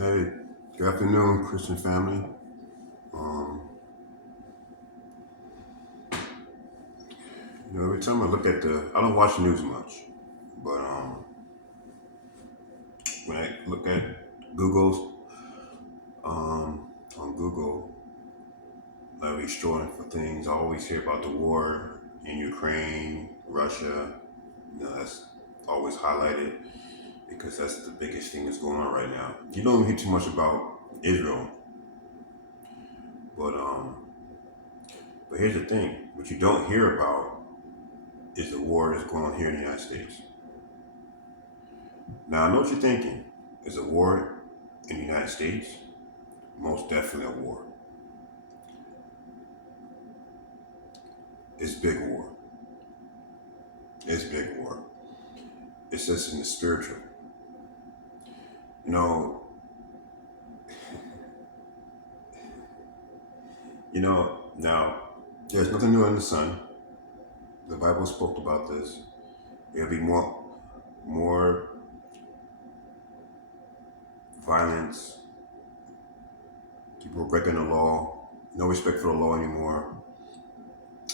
Hey, good afternoon, Christian family. Um, every time I look at I don't watch news much, but when I look at Google's, on Google, like restoring for things, I always hear about the war in Ukraine, Russia. That's always highlighted because that's the biggest thing that's going on right now. You don't hear too much about Israel, but but here's the thing: what you don't hear about is the war that's going on here in the United States. Now, I know what you're thinking. Is a war in the United States? Most definitely a war. It's big war. It's big war. It's just in the spiritual. You know, now, there's nothing new under the sun. The Bible spoke about this. There'll be more violence, people breaking the law, no respect for the law anymore.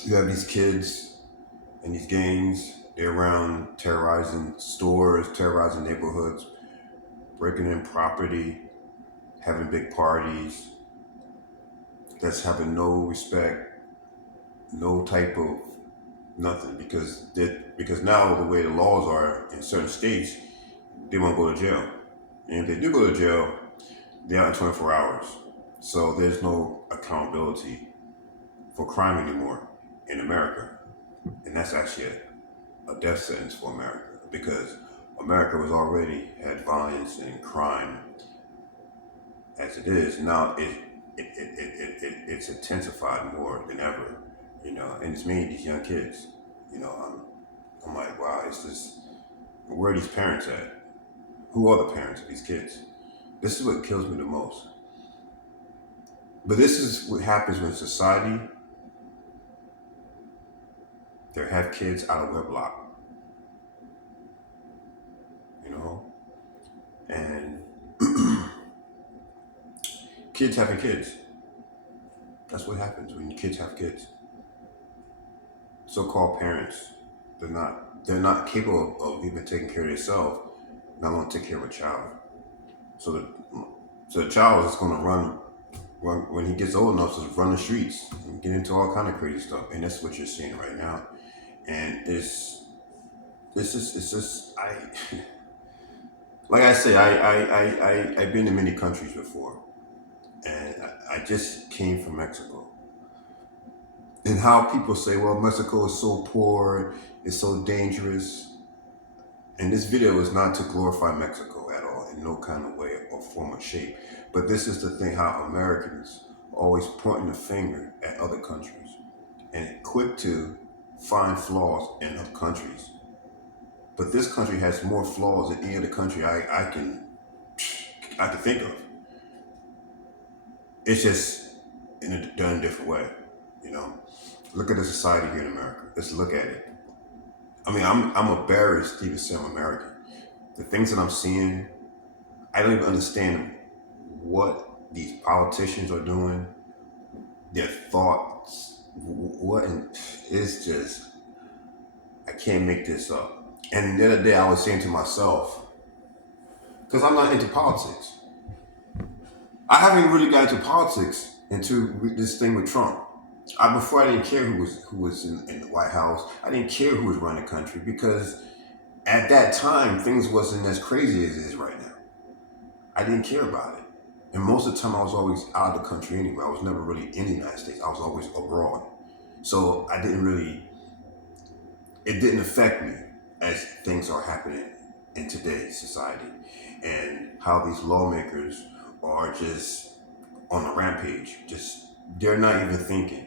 You have these kids and these gangs, they're around terrorizing stores, terrorizing neighborhoods, breaking in property, having big parties, that's having no respect, no type of nothing because now the way the laws are in certain states, they won't go to jail. And if they do go to jail, they're out in 24 hours. So there's no accountability for crime anymore in America. And that's actually a death sentence for America because America was already had violence and crime as it is. Now it's intensified more than ever, and it's mainly these young kids. You know, I'm like, wow, it's just, where are these parents at? Who are the parents of these kids? This is what kills me the most. But this is what happens when society, they have kids out of wedlock, you know, and kids having kids. That's what happens when your kids have kids. So-called parents, they're not capable of even taking care of themselves, not only take care of a child. So the child is going to run when he gets old enough to run the streets and get into all kind of crazy stuff, and that's what you're seeing right now. And it's just I like I say I've been to many countries before, and I just came from Mexico. And how people say, well, Mexico is so poor, it's so dangerous. And this video is not to glorify Mexico at all, in no kind of way or form or shape. But this is the thing how Americans are always pointing the finger at other countries and quick to find flaws in other countries. But this country has more flaws than any other country I can think of. It's just done a different way, you know. Look at the society here in America. Let's look at it. I mean, I'm embarrassed to even say I'm American. The things that I'm seeing, I don't even understand what these politicians are doing, their thoughts, what, and it's just, I can't make this up. And the other day I was saying to myself, because I'm not into politics, I haven't even really got into politics into this thing with Trump. Before I didn't care who was in the White House. I didn't care who was running the country because at that time things wasn't as crazy as it is right now. I didn't care about it. And most of the time I was always out of the country anyway. I was never really in the United States. I was always abroad. So it didn't affect me as things are happening in today's society and how these lawmakers are just on a rampage. Just, they're not even thinking.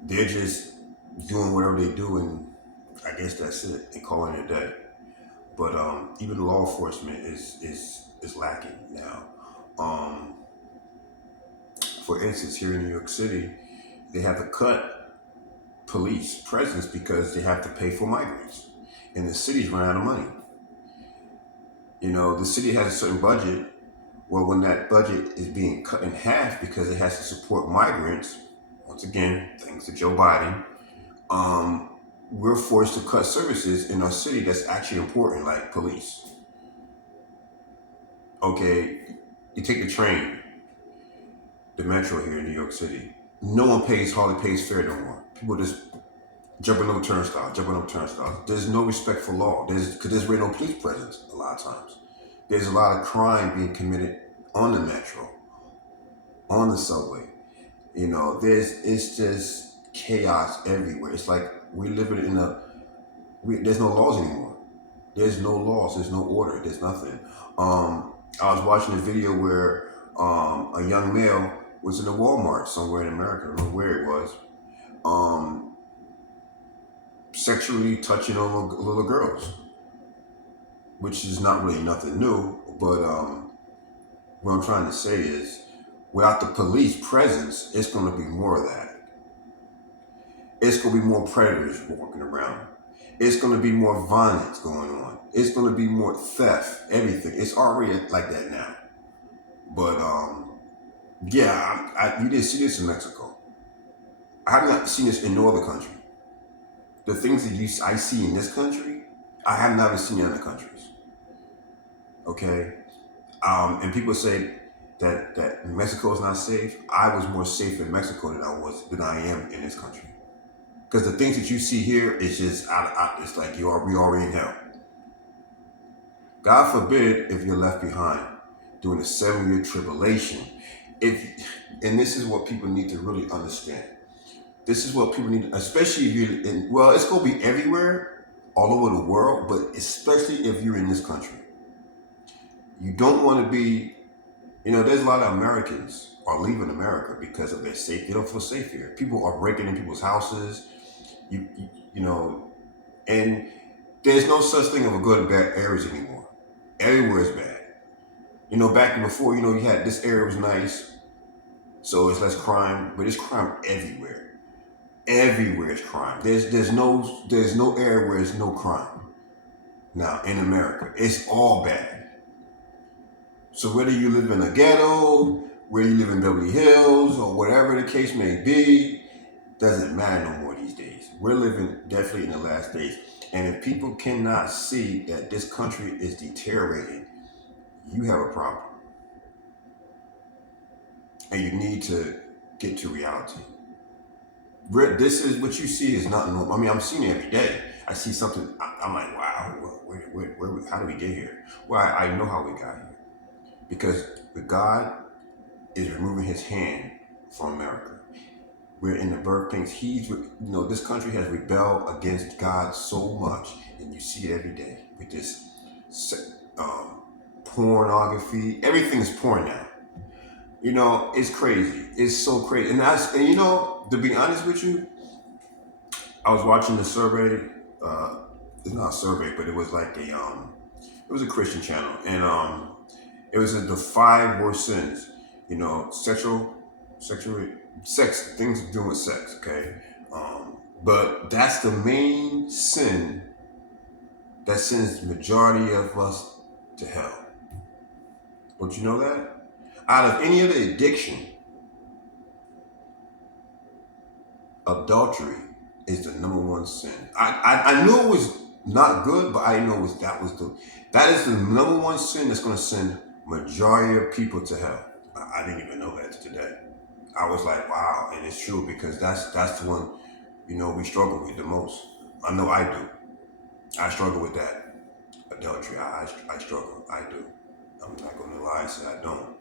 They're just doing whatever they do, and I guess that's it, and calling it a day. But even law enforcement is lacking now. Um, for instance, here in New York City, they have to cut police presence because they have to pay for migrants, and the city's run out of money. The city has a certain budget, Well, when that budget is being cut in half because it has to support migrants, once again, thanks to Joe Biden, um, we're forced to cut services in our city that's actually important, like police. Okay, you take the train, the metro here in New York City. No one hardly pays fare no more. People just jumping over turnstiles. There's no respect for law. Because there's really no police presence a lot of times. There's a lot of crime being committed on the metro, on the subway. It's just chaos everywhere. It's like we're living in there's no laws anymore. There's no laws. There's no order. There's nothing. I was watching a video where a young male was in a Walmart somewhere in America. I don't know where it was. Sexually touching on little girls, which is not really nothing new. But what I'm trying to say is, without the police presence, it's going to be more of that. It's going to be more predators walking around. It's going to be more violence going on. It's going to be more theft, everything. It's already like that now. But yeah, you didn't see this in Mexico. I have not seen this in no other country. The things that I see in this country, I have never seen in other countries. Okay, and people say that Mexico is not safe. I was more safe in Mexico than I am in this country. Because the things that you see here is just it's like we already in hell. God forbid if you're left behind during a 7-year tribulation. And this is what people need to really understand. This is what people need, especially if you're in, well, it's going to be everywhere, all over the world, but especially if you're in this country. You don't want to be, there's a lot of Americans are leaving America because of their safety. They don't feel safe here. People are breaking in people's houses, and there's no such thing of a good and bad areas anymore. Everywhere is bad. Back before, you had this area was nice, so it's less crime, but it's crime everywhere. Everywhere is crime. There's no area where there's no crime. Now in America, it's all bad. So whether you live in a ghetto, whether you live in Beverly Hills, or whatever the case may be, doesn't matter no more these days. We're living definitely in the last days. And if people cannot see that this country is deteriorating, you have a problem. And you need to get to reality. This is what you see is not normal. I mean, I'm seeing it every day. I see something. I'm like, wow, how did we get here? Well, I know how we got here. Because God is removing his hand from America. We're in the birth pains. This country has rebelled against God so much, and you see it every day with this pornography. Everything's porn now. It's crazy. It's so crazy. And to be honest with you, I was watching the survey. It's not a survey, but it was like it was a Christian channel, and it was the 5 worst sins. Sex, things to do with sex. Okay, but that's the main sin that sends the majority of us to hell. Don't you know that? Out of any other addiction, adultery is the number 1 sin. I knew it was not good, but I didn't know that is the number 1 sin that's going to send majority of people to hell. I didn't even know that today. I was like, wow, and it's true because that's the one, we struggle with the most. I know I do. I struggle with that. Adultery, I struggle. I do. I'm not going to lie and say I don't.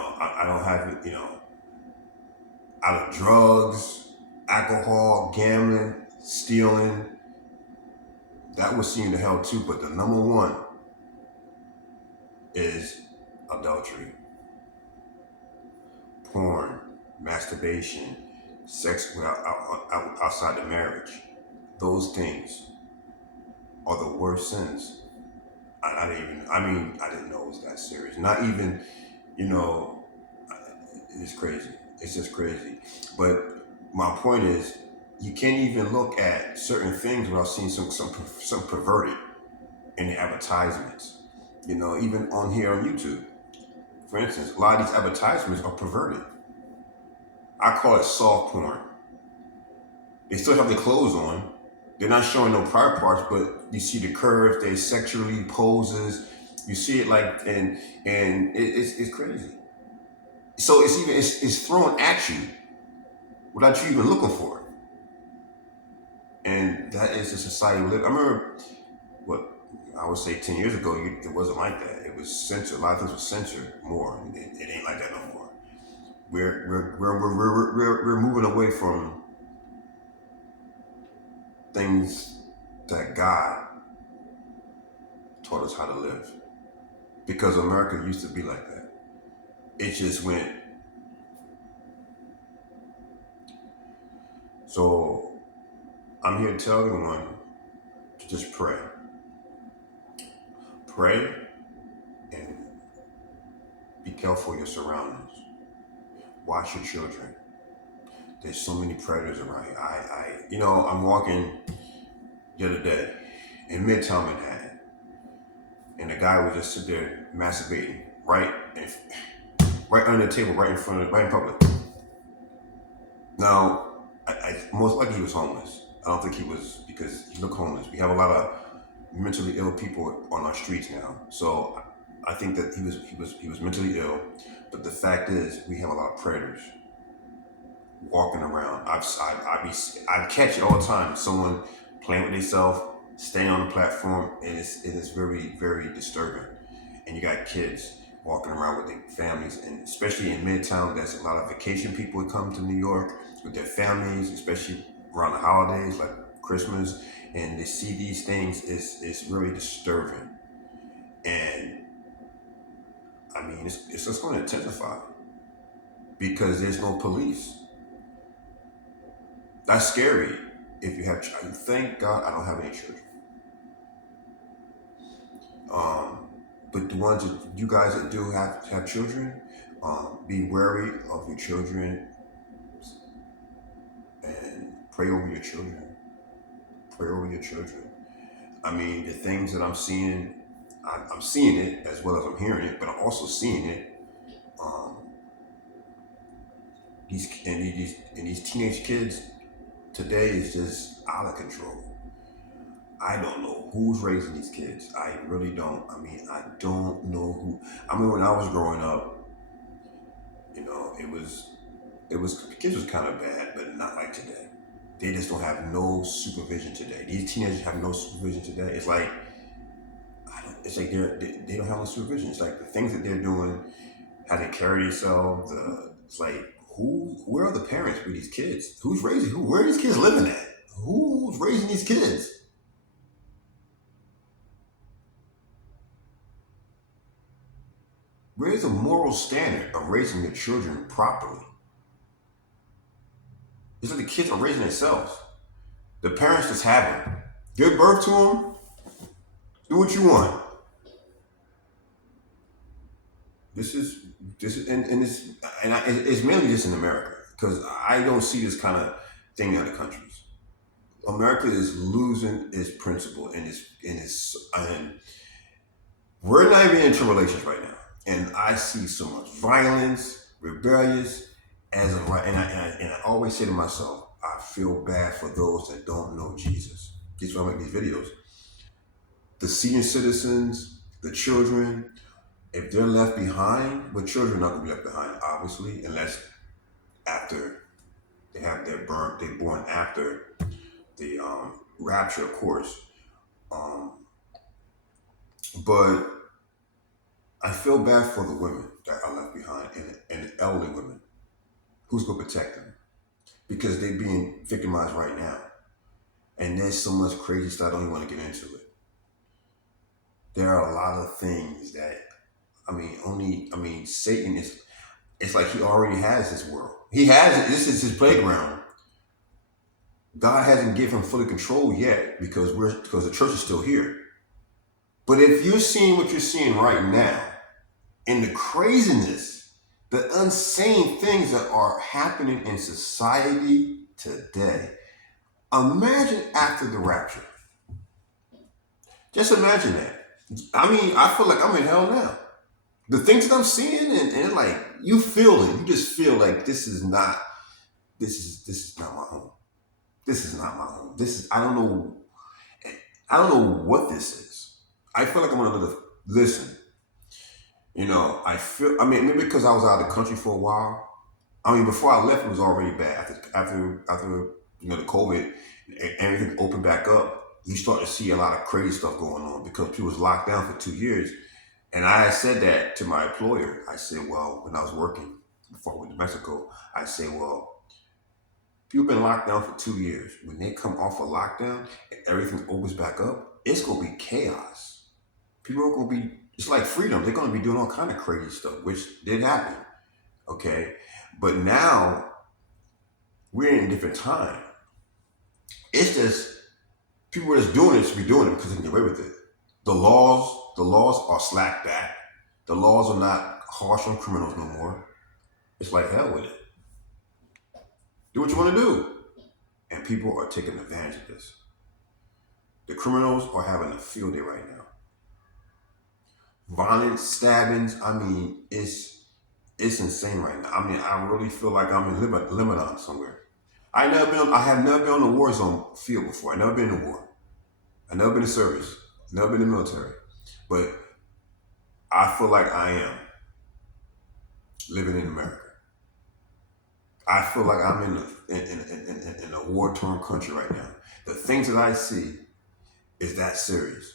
I don't have it, out of drugs, alcohol, gambling, stealing. That was seen to hell too, but the number 1 is adultery. Porn, masturbation, sex outside the marriage. Those things are the worst sins. I didn't know it was that serious. Not even, it's crazy. It's just crazy. But my point is, you can't even look at certain things without seeing some perverted in the advertisements. even on here on YouTube, for instance, a lot of these advertisements are perverted. I call it soft porn. They still have their clothes on. They're not showing no private parts, but you see the curves. They sexually poses. You see it like, it's crazy. So it's thrown at you without you even looking for it. And that is the society we live. I remember what I would say 10 years ago. It wasn't like that. It was censored. A lot of things were censored more. It ain't like that no more. We're moving away from things that God taught us how to live, because America used to be like that. It just went. So I'm here to tell everyone to just pray. Pray and be careful of your surroundings. Watch your children. There's so many predators around here. I'm walking the other day in Midtown Manhattan, and the guy would just sit there masturbating right under the table, right in public. Now, I most likely he was homeless. I don't think he was, because he looked homeless. We have a lot of mentally ill people on our streets now, so I think that he was mentally ill. But the fact is, we have a lot of predators walking around. I catch it all the time. Someone playing with themselves, staying on the platform, and it is very, very disturbing. And you got kids walking around with their families, and especially in Midtown, there's a lot of vacation people who come to New York with their families, especially around the holidays like Christmas, and they see these things. It's really disturbing, and I mean it's just going to intensify because there's no police. That's scary. If you have, thank God I don't have any children. But the ones that you guys that do have children, be wary of your children and pray over your children. Pray over your children. I mean, the things that I'm seeing, I'm seeing it as well as I'm hearing it, but I'm also seeing it. These teenage kids today is just out of control. I don't know who's raising these kids. I really don't. I mean, I don't know who. I mean, when I was growing up, kids was kind of bad, but not like today. They just don't have no supervision today. These teenagers have no supervision today. It's like, it's like they don't have no supervision. It's like the things that they're doing, how they carry themselves. It's like, where are the parents with these kids? Who's raising who? Where are these kids living at? Who's raising these kids? Where's the moral standard of raising your children properly? It's like the kids are raising themselves. The parents just have them. Give birth to them. Do what you want. This is it's mainly just in America, because I don't see this kind of thing in other countries. America is losing its principle, and we're not even into relations right now. And I see so much violence, rebellious, as of right. And I always say to myself, I feel bad for those that don't know Jesus. That's why I make these videos. The senior citizens, the children, if they're left behind, but children are not going to be left behind, obviously, unless after they're born after the rapture, of course. But I feel bad for the women that are left behind, and the elderly women. Who's going to protect them? Because they're being victimized right now. And there's so much crazy stuff, I don't even want to get into it. There are a lot of things that, Satan it's like he already has this world. He has it. This is his playground. God hasn't given him fully control yet, because the church is still here. But if you're seeing what you're seeing right now, and the craziness, the insane things that are happening in society today, imagine after the rapture. Just imagine that. I mean, I feel like I'm in hell now. The things that I'm seeing, and like you feel it. You just feel like this is not my home. This is not my home. This is I don't know what this is. I feel like I'm on another. Listen, I mean, maybe because I was out of the country for a while. I mean, before I left, it was already bad. After the COVID, everything opened back up. You start to see a lot of crazy stuff going on because people was locked down for 2 years. And I had said that to my employer. I said, well, when I was working before I went to Mexico, I said, well, people been locked down for 2 years. When they come off a lockdown and everything opens back up, it's gonna be chaos. People are gonna be it's like freedom. They're gonna be doing all kind of crazy stuff, which did happen. Okay. But now we're in a different time. It's just people are just doing it to be doing it because they can get away with it. The laws are slack back. The laws are not harsh on criminals no more. It's like hell with it. Do what you want to do. And people are taking advantage of this. The criminals are having a field day right now. Violence, stabbings, I mean, it's insane right now. I mean, I really feel like I'm in Lebanon somewhere. I have never been on the war zone field before. I never been in war. I never been in service. Never been in the military. But I feel like I am living in America. I feel like I'm in a war torn country right now. The things that I see is that serious,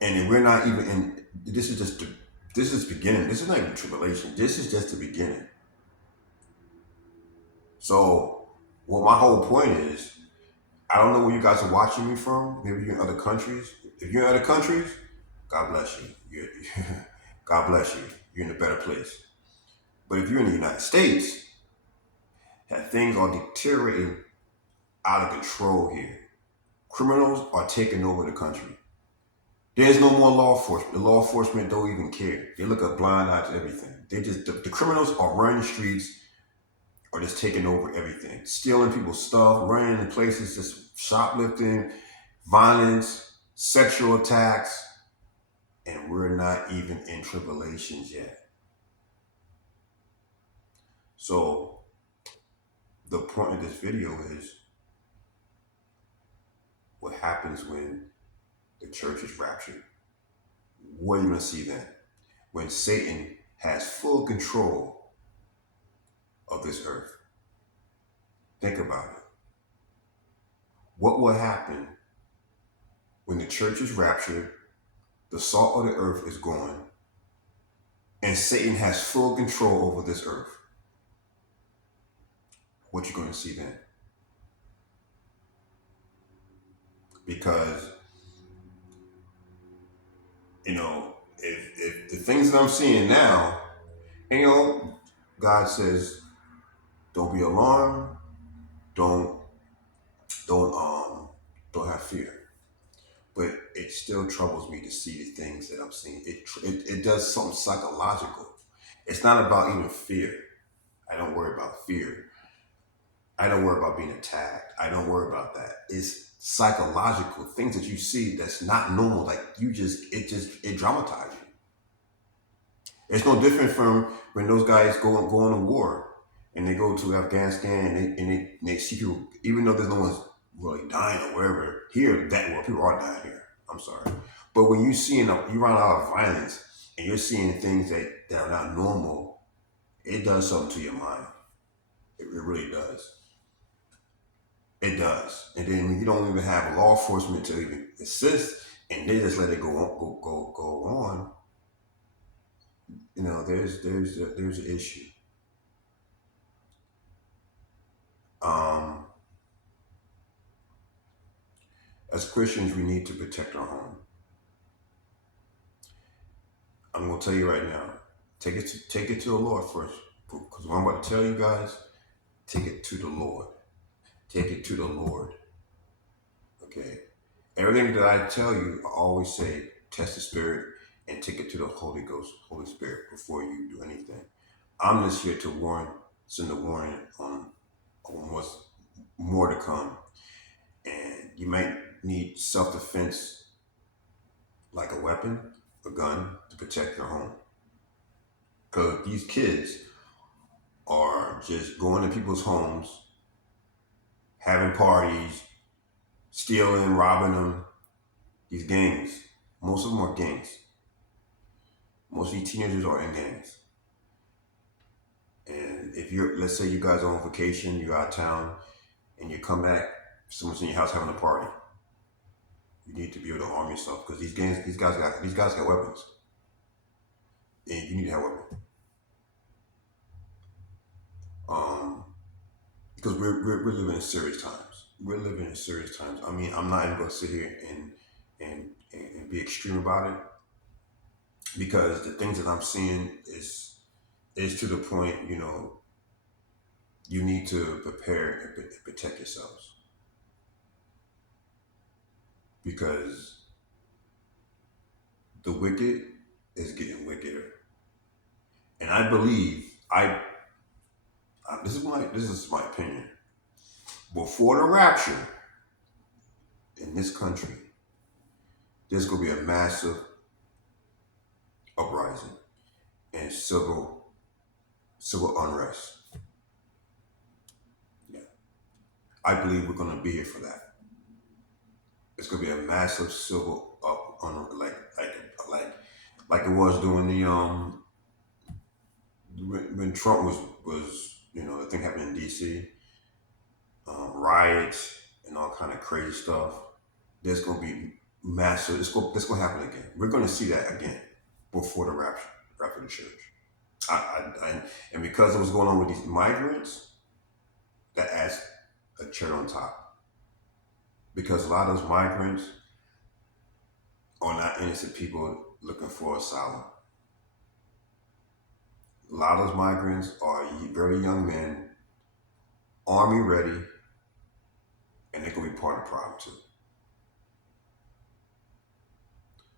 and we're not even in. This is beginning. This is not even tribulation. This is just the beginning. So, what my whole point is, I don't know where you guys are watching me from. Maybe you're in other countries. If you're in other countries, God bless you. God bless you. You're in a better place. But if you're in the United States, that things are deteriorating out of control here. Criminals are taking over the country. There's no more law enforcement. The law enforcement don't even care. They look a blind eye to everything. The criminals are running the streets or just taking over everything, stealing people's stuff, running in places, just shoplifting, violence, sexual attacks, and we're not even in tribulations yet. So the point of this video is what happens when the church is raptured. What are you going to see then? When Satan has full control of this earth. Think about it. What will happen when the church is raptured, the salt of the earth is gone, and Satan has full control over this earth? What you going to see then? Because, if the things that I'm seeing now, God says, don't be alarmed, don't don't don't have fear. But it still troubles me to see the things that I'm seeing. It does something psychological. It's not about even fear. I don't worry about fear. I don't worry about being attacked. I don't worry about that. It's psychological things that you see that's not normal. Like it dramatizes you. It's no different from when those guys go on to war and they go to Afghanistan and they see people, even though there's no one's really dying or wherever. Here, that war, people are dying here. I'm sorry. But when you run out of violence and you're seeing things that are not normal, it does something to your mind. It really does. It does. And then when you don't even have law enforcement to even assist and they just let it go on, there's an issue. Um, as Christians, we need to protect our home. I'm gonna tell you right now, take it to the Lord first, because what I'm about to tell you guys, take it to the Lord. Take it to the Lord. Okay. Everything that I tell you, I always say, test the spirit and take it to the Holy Ghost, Holy Spirit, before you do anything. I'm just here to send a warning on what's more to come. And you might need self-defense like a weapon, a gun, to protect your home. Because these kids are just going to people's homes, having parties, stealing, robbing them. These gangs, most of them are gangs. Most of these teenagers are in gangs. And if you're, let's say you guys are on vacation, you're out of town, and you come back, someone's in your house having a party. You need to be able to arm yourself because these guys got weapons, and you need to have weapons. Um, because we're living in serious times. We're living in serious times. I mean, I'm not even going to sit here and be extreme about it because the things that I'm seeing is to the point. You need to prepare and protect yourselves because the wicked is getting wickeder. And I believe this is my opinion. Before the rapture in this country, there's gonna be a massive uprising and civil unrest. Yeah, I believe we're gonna be here for that. It's gonna be a massive civil like like it was during the when Trump was the thing happened in D.C. Riots and all kind of crazy stuff. There's gonna be massive. This gonna happen again. We're gonna see that again before the rapture of the church. And because of what's going on with these migrants, that adds a cherry on top. Because a lot of those migrants are not innocent people looking for asylum. A lot of those migrants are very young men, army ready, and they're gonna be part of the problem too.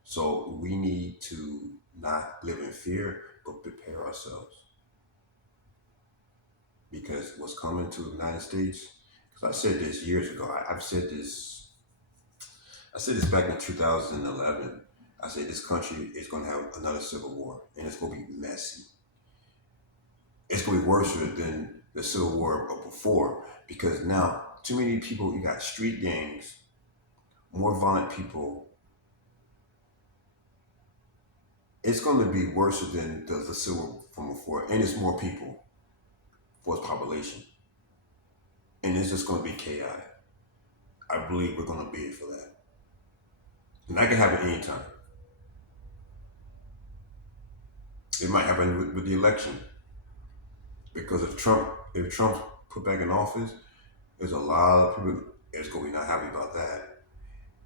So we need to not live in fear, but prepare ourselves. Because what's coming to the United States, because I said this years ago, I said this back in 2011. I said this country is going to have another civil war, and it's going to be messy. It's going to be worse than the civil war before, because now too many people, you got street gangs, more violent people. It's going to be worse than the civil from before, and it's more people for its population, and it's just going to be chaotic. I believe we're going to be here for that, and that can happen anytime. It might happen with the election because if Trump put back in office, there's a lot of people that's going to be not happy about that,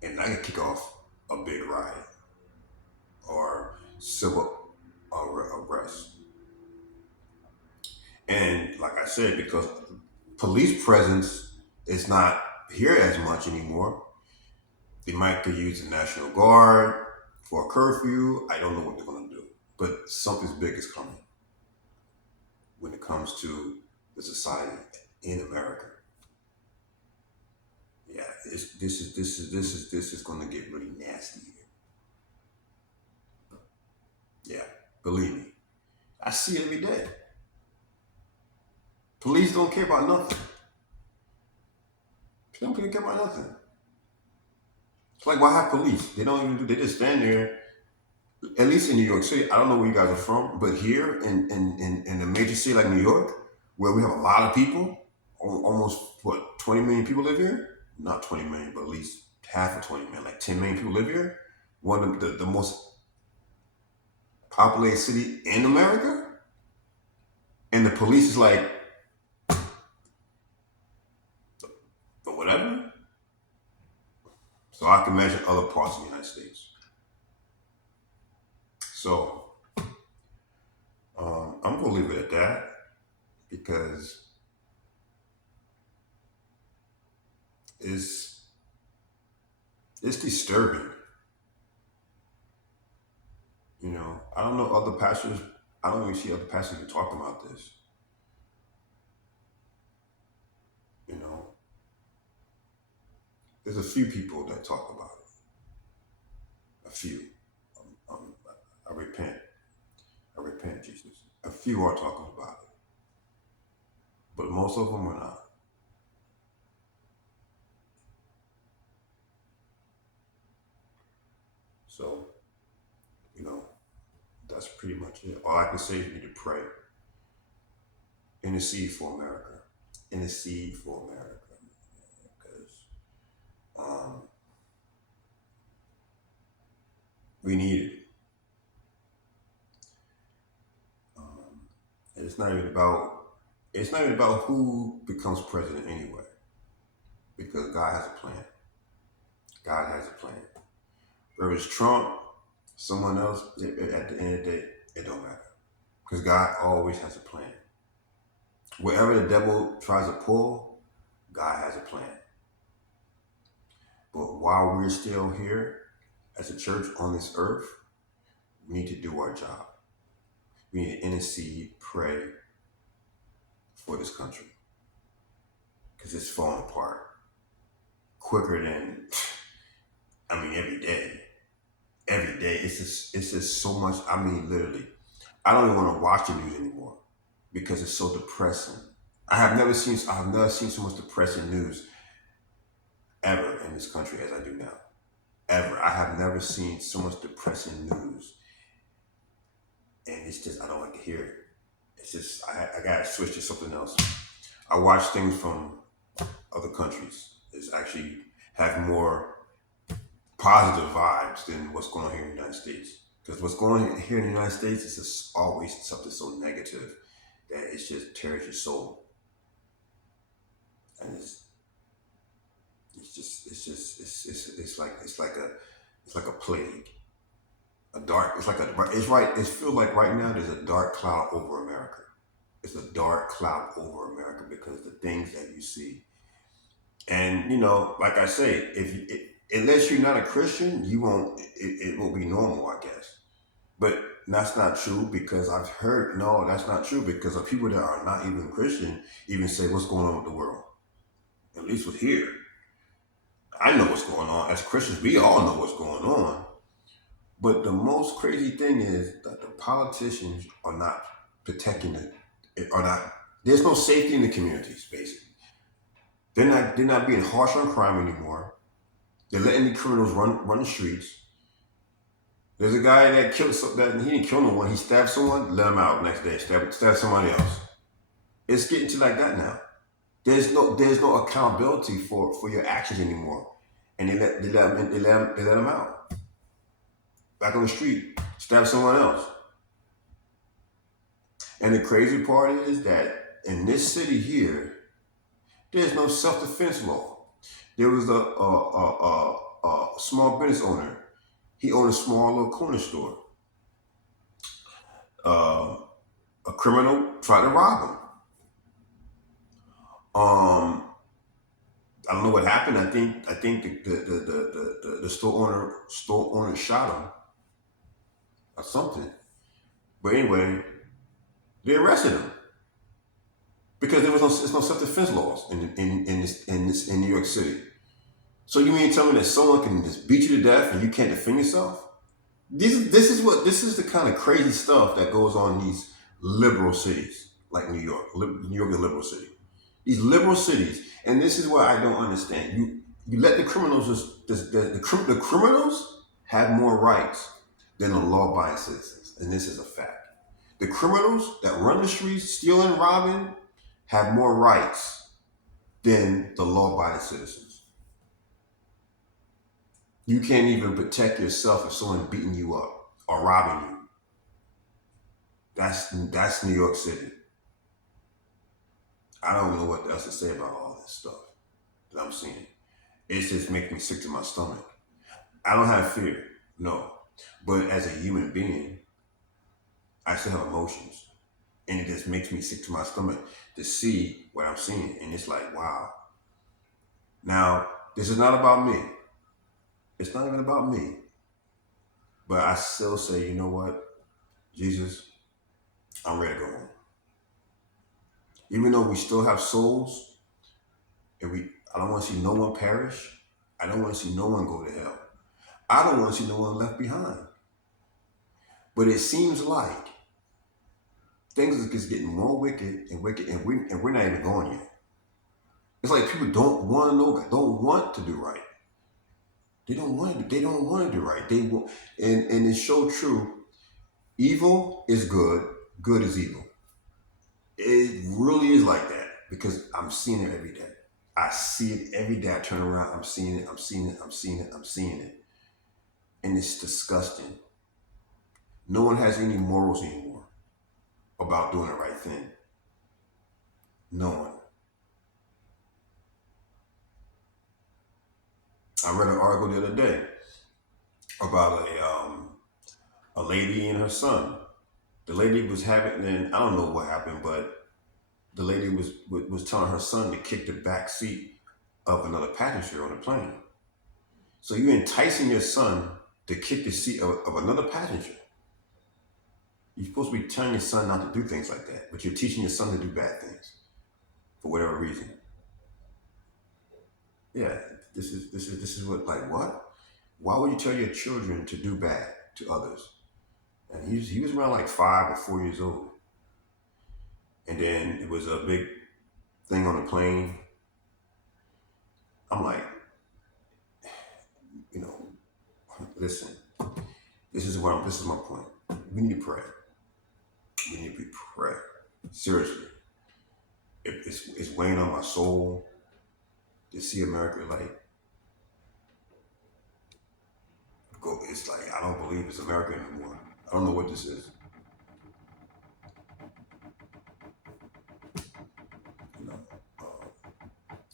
and that can kick off a big riot or civil arrest. And like I said, because police presence is not here as much anymore, they might could use the National Guard for a curfew. I don't know what they're going to do, but something big is coming when it comes to the society in America. Yeah, this is going to get really nasty. Yeah, believe me, I see it every day. Police don't care about nothing. They don't care about nothing. It's like why have police? They don't even do. They just stand there. At least in New York City, I don't know where you guys are from, but here in a major city like New York, where we have a lot of people, almost what 20 million people live here. Not 20 million, but at least half of 20 million, like 10 million people live here. One of the most populated city in America, and the police is like, but whatever. So I can imagine other parts of the United States. So I'm gonna leave it at that because it's it's disturbing. I don't know other pastors. I don't even see other pastors who talk about this. You know, there's a few people that talk about it. A few. repent. I repent, Jesus. A few are talking about it, but most of them are not. So, you know, that's pretty much it. All I can say is we need to pray. Intercede for America. Intercede for America. Because um, we need it. Um, and it's not even about who becomes president anyway. Because God has a plan. God has a plan. Whether it's Trump, someone else, at the end of the day, it don't matter. Because God always has a plan. Wherever the devil tries to pull, God has a plan. But while we're still here as a church on this earth, we need to do our job. We need to intercede, pray for this country. Because it's falling apart quicker than, I mean, every day. Every day. It's just so much. I mean, literally. I don't even want to watch the news anymore because it's so depressing. I have never seen so much depressing news ever in this country as I do now. Ever. I have never seen so much depressing news. And it's just, I don't like to hear it. It's just, I gotta switch to something else. I watch things from other countries. It's actually have more positive vibes than what's going on here in the United States. Because what's going on here in the United States is just always something so negative that it just tears your soul. And it's like a plague. It feels like right now there's a dark cloud over America. It's a dark cloud over America because the things that you see. And like I say, unless you're not a Christian, you won't. It will be normal, I guess. But that's not true because I've heard no, that's not true because of people that are not even Christian even say what's going on with the world. At least with here, I know what's going on. As Christians, we all know what's going on. But the most crazy thing is that the politicians are not protecting it. Are not. There's no safety in the communities. Basically, they're not being harsh on crime anymore. They're letting the criminals run the streets. There's a guy that killed that he didn't kill no one. He stabbed someone, let him out next day. Stab somebody else. It's getting to like that now. There's no accountability for your actions anymore, and they let him out back on the street, stab someone else. And the crazy part is that in this city here, there's no self-defense law. There was a small business owner. He owned a small little corner store. A criminal tried to rob him. I don't know what happened. I think the store owner shot him or something. But anyway, they arrested him because there's no self defense laws in New York City. So you mean tell me that someone can just beat you to death and you can't defend yourself? This is the kind of crazy stuff that goes on in these liberal cities like New York. New York is a liberal city. These liberal cities, and this is what I don't understand. You let the criminals the criminals have more rights than the law-abiding citizens, and this is a fact. The criminals that run the streets, stealing, robbing, have more rights than the law-abiding citizens. You can't even protect yourself if someone's beating you up or robbing you. That's New York City. I don't know what else to say about all this stuff that I'm seeing. It just makes me sick to my stomach. I don't have fear, no. But as a human being, I still have emotions. And it just makes me sick to my stomach to see what I'm seeing. And it's like, wow. Now, this is not about me. It's not even about me. But I still say, you know what? Jesus, I'm ready to go home. Even though we still have souls, and I don't want to see no one perish. I don't want to see no one go to hell. I don't want to see no one left behind. But it seems like things are just getting more wicked, and we're not even going yet. It's like people don't want to know God, don't want to do right. They don't want to. They don't want to do right. They want, and it's so true. Evil is good. Good is evil. It really is like that because I'm seeing it every day. I see it every day. I turn around. I'm seeing it. I'm seeing it. I'm seeing it. I'm seeing it, and it's disgusting. No one has any morals anymore about doing the right thing. No one. I read an article the other day about a lady and her son. The lady was having, and I don't know what happened, but the lady was telling her son to kick the back seat of another passenger on the plane. So you're enticing your son to kick the seat of another passenger. You're supposed to be telling your son not to do things like that, but you're teaching your son to do bad things for whatever reason. Yeah, this is what, like, what? Why would you tell your children to do bad to others? And he was around like 5 or 4 years old. And then it was a big thing on the plane. I'm like, you know, listen, this is my point. We need to pray. We need to pray. Seriously. It's weighing on my soul to see America like go. It's like I don't believe it's America anymore. I don't know what this is. You know,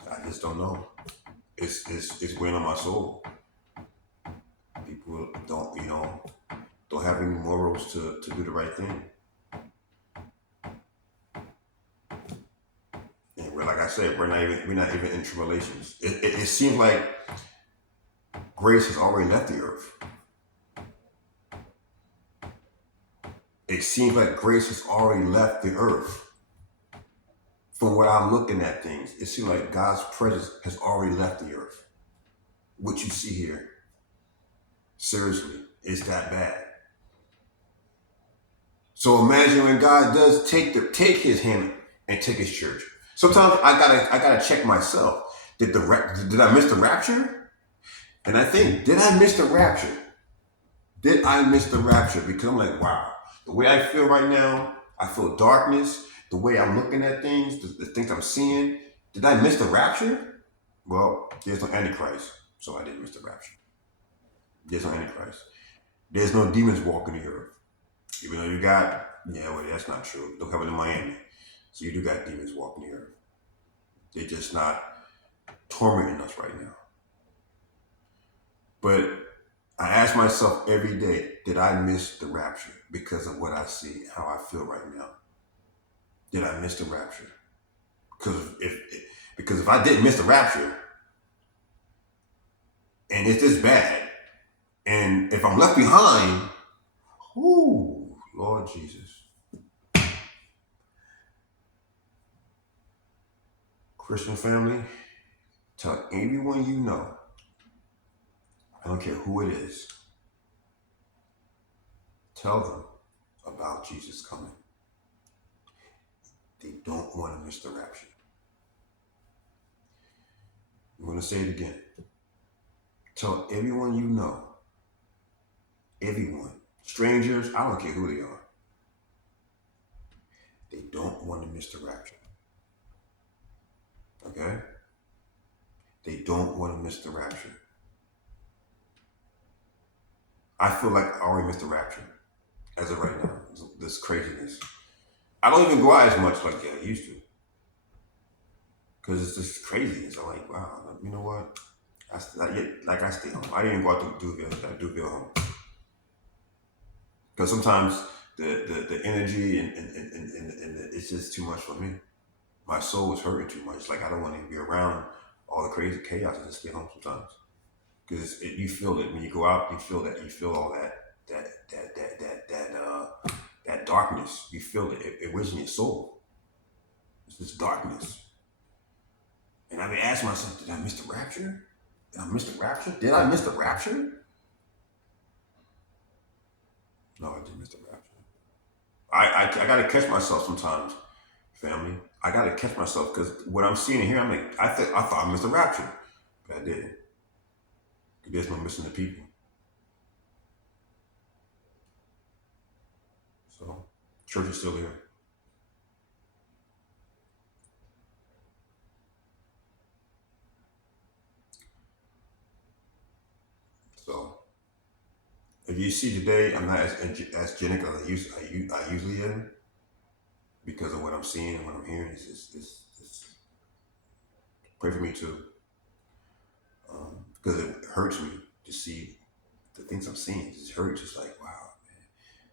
I just don't know. It's weighing on my soul. People don't have any morals to do the right thing. And like I said, we're not even in tribulations. It seems like grace has already left the earth. It seems like grace has already left the earth. From where I'm looking at things, it seems like God's presence has already left the earth. What you see here, seriously, it's that bad. So imagine when God does take his hand and take his church. Sometimes I gotta check myself. Did I miss the rapture? And I think, did I miss the rapture? Did I miss the rapture? Because I'm like, wow, the way I feel right now, I feel darkness. The way I'm looking at things, the things I'm seeing, did I miss the rapture? Well, there's no Antichrist, so I didn't miss the rapture. There's no Antichrist. There's no demons walking the earth. Even though you got, well, that's not true. Don't have it in Miami. So you do got demons walking the earth. They're just not tormenting us right now. But I ask myself every day, did I miss the rapture because of what I see, how I feel right now? Did I miss the rapture? Because if I didn't miss the rapture, and it's this bad, and if I'm left behind, whoo, Lord Jesus. Christian family, tell anyone you know, I don't care who it is, tell them about Jesus coming. They don't want to miss the rapture. I'm going to say it again. Tell everyone you know, everyone, strangers, I don't care who they are, they don't want to miss the rapture. Okay? They don't want to miss the rapture. I feel like I already missed the rapture as of right now. This craziness. I don't even go out as much like I used to. Because it's just craziness. I'm like, wow, you know what? I stay home. I didn't even go out to Duville home. Because sometimes the energy and it's just too much for me. My soul is hurting too much. Like I don't want to be around all the crazy chaos. I just stay home sometimes. Because you feel it when you go out. You feel that. You feel all that darkness. You feel it. It weighs in your soul. It's this darkness. And I've been asking myself, did I miss the rapture? Did I miss the rapture? Did I miss the rapture? No, I didn't miss the rapture. I gotta catch myself sometimes, family. I gotta catch myself because what I'm seeing here, I'm like, I thought I missed the rapture, but I didn't. There's no missing the people. So, church is still here. So, if you see today, I'm not as genic as I usually am because of what I'm seeing and what I'm hearing. Pray for me too, because it hurts me to see the things I'm seeing. It just hurts. It's like, wow,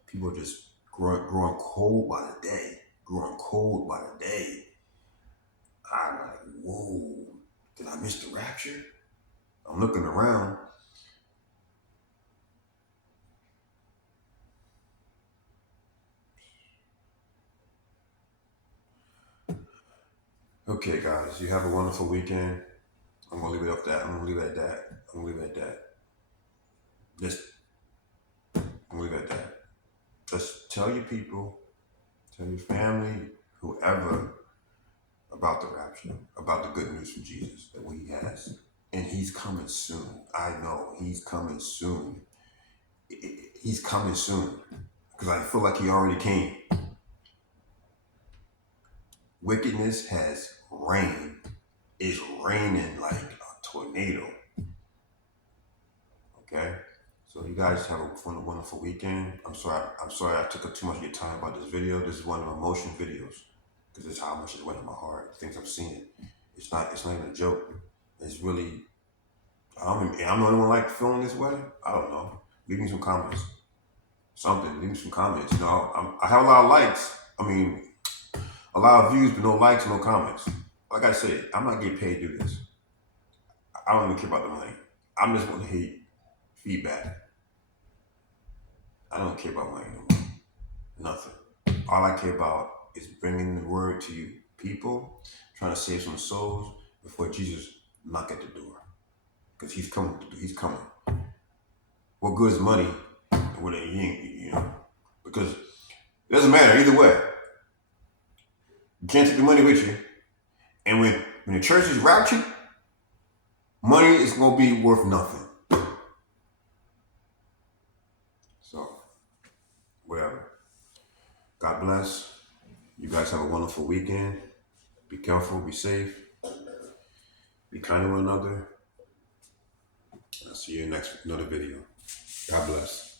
people are just growing cold by the day, growing cold by the day. I'm like, whoa, did I miss the rapture? I'm looking around. Okay, guys, you have a wonderful weekend. I'm gonna leave it up that. I'm gonna leave it at that. I'm gonna leave it at that. Just I'm gonna leave it at that. Just tell your people, tell your family, whoever, about the rapture, about the good news from Jesus that what he has. And he's coming soon. I know he's coming soon. He's coming soon. Because I feel like he already came. Wickedness has reigned. It's raining like a tornado. Okay? So you guys have a wonderful weekend. I'm sorry I took up too much of your time about this video. This is one of the emotion videos. Because it's how much it went in my heart. Things I'm seeing. It's not even a joke. It's really I'm the only one like feeling this way. I don't know. Leave me some comments. Something. Leave me some comments. You know, I have a lot of likes. I mean, a lot of views, but no likes, no comments. Like I said, I'm not getting paid to do this. I don't even care about the money. I'm just want to hate feedback. I don't care about money no more. Nothing. All I care about is bringing the word to you people, trying to save some souls before Jesus knock at the door. Because he's coming. He's coming. What good is money when it ain't, you know? Because it doesn't matter either way. You can't take the money with you. And when the church is raptured, money is gonna be worth nothing. So, whatever. God bless. You guys have a wonderful weekend. Be careful, be safe, be kind to one another. I'll see you in another video. God bless.